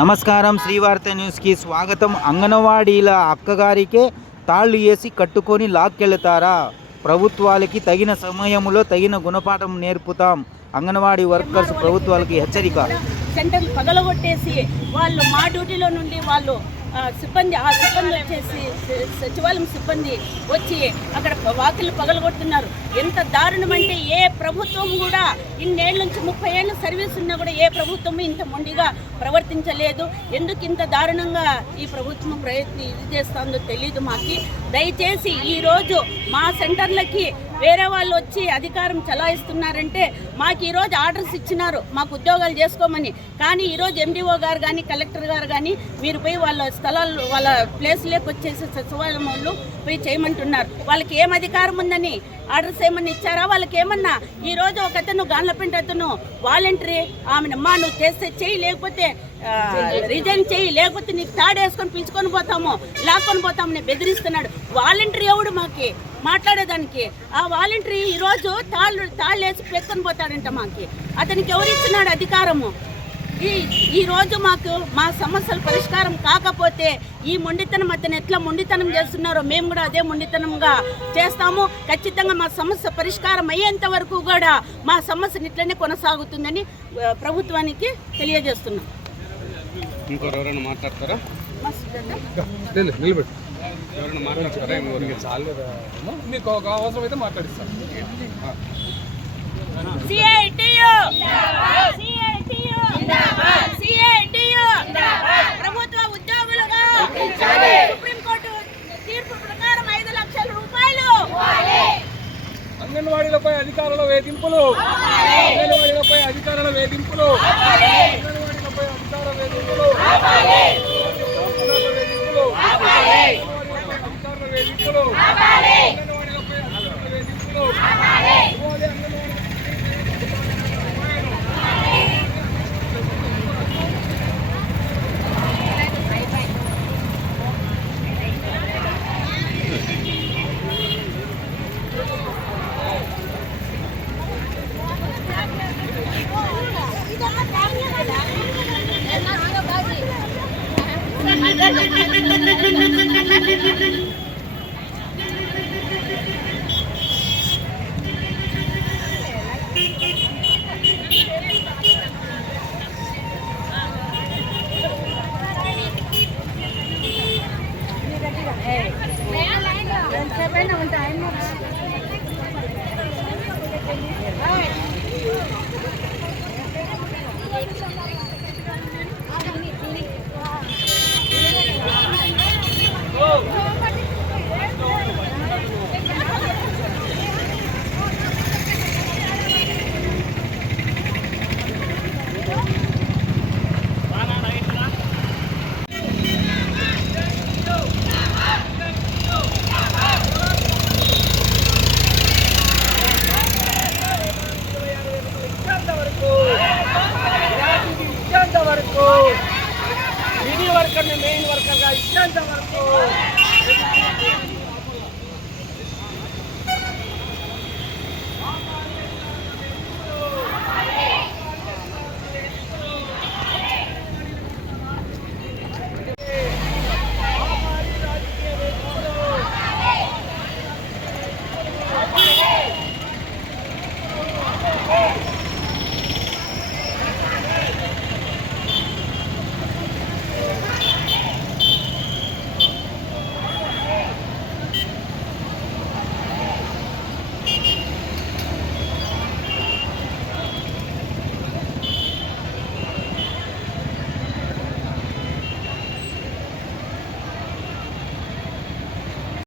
నమస్కారం, శ్రీవార్త న్యూస్కి స్వాగతం. అంగన్వాడీల అక్కగారికే తాళ్ళు వేసి కట్టుకొని లాక్కెళ్తారా? ప్రభుత్వాలకి తగిన సమయంలో తగిన గుణపాఠం నేర్పుతాం. అంగన్వాడీ వర్కర్స్ ప్రభుత్వాలకి హెచ్చరిక. సెంటర్లు పగలగొట్టేసి వాళ్ళు మా డ్యూటీలో నుండి వాళ్ళు సిబ్బంది వచ్చేసి సచివాలయం సిబ్బంది వచ్చి అక్కడ వాకిళ్ళు పగలగొడుతున్నారు. ఎంత దారుణం అంటే ఏ ప్రభుత్వం కూడా ఇన్నేళ్ళ నుంచి 30 ఏళ్ళ సర్వీస్ ఉన్నా కూడా ఏ ప్రభుత్వం ఇంత మొండిగా ప్రవర్తించలేదు. ఎందుకు ఇంత దారుణంగా ఈ ప్రభుత్వం ఇది చేస్తుందో తెలియదు మాకు. దయచేసి ఈరోజు మా సెంటర్లకి వేరే వాళ్ళు వచ్చి అధికారం చలాయిస్తున్నారంటే మాకు ఈరోజు ఆర్డర్స్ ఇచ్చినారు మాకు ఉద్యోగాలు చేసుకోమని. కానీ ఈరోజు ఎండిఓ గారు కానీ కలెక్టర్ గారు కానీ మీరు పోయి వాళ్ళ స్థలాలు వాళ్ళ ప్లేస్లోకి వచ్చేసి సచివాలయం వాళ్ళు పోయి చేయమంటున్నారు. వాళ్ళకి ఏం అధికారం ఉందని ఆర్డర్స్ ఏమన్నా ఇచ్చారా? వాళ్ళకి ఏమన్నా ఈరోజు ఒక అతను గాన్లపెంట అతను వాలంటరీ ఆమెనమ్మా నువ్వు చేస్తే చెయ్యి, లేకపోతే రిజైన్ చెయ్యి, లేకపోతే నీకు తాడేసుకొని పిలుచుకొని పోతాము, లాక్కొని పోతామని బెదిరిస్తున్నాడు. వాలంటరీ ఎవడు మాకి మాట్లాడేదానికి? ఆ వాలంటరీ ఈరోజు తాళ్ళు వేసి పెట్టుకొని పోతాడంట. మాకి అతనికి ఎవరు ఇచ్చినాడు అధికారము? ఈరోజు మాకు మా సమస్యలు పరిష్కారం కాకపోతే ఈ మొండితనం అతను ఎట్లా మొండితనం చేస్తున్నారో మేము కూడా అదే మొండితనంగా చేస్తాము. ఖచ్చితంగా మా సమస్య పరిష్కారం అయ్యేంత వరకు కూడా మా సమస్యను ఇట్లనే కొనసాగుతుందని ప్రభుత్వానికి తెలియజేస్తున్నాం. ఎవరైనా మాట్లాడతారా? మీకు ఒక అవసరం అయితే మాట్లాడిస్తాను. ప్రభుత్వ ఉద్యోగులుగా సుప్రీంకోర్టు తీర్పు ప్రకారం 5 లక్షల రూపాయలు. అంగన్వాడీలపై అధికారుల వేధింపులు, అంగన్వాడీలపై అధికారుల వేధింపులు, అంగన్వాడీలపై అధికార వేధింపులు, అధికారుల వేధింపులు, అధికారుల వేధింపులు, అంగన్వాడీలపై అధికారుల వేధింపులు. మినీ వర్కర్ని మెయిన్ వర్కర్గా ఇచ్చేంత వరకు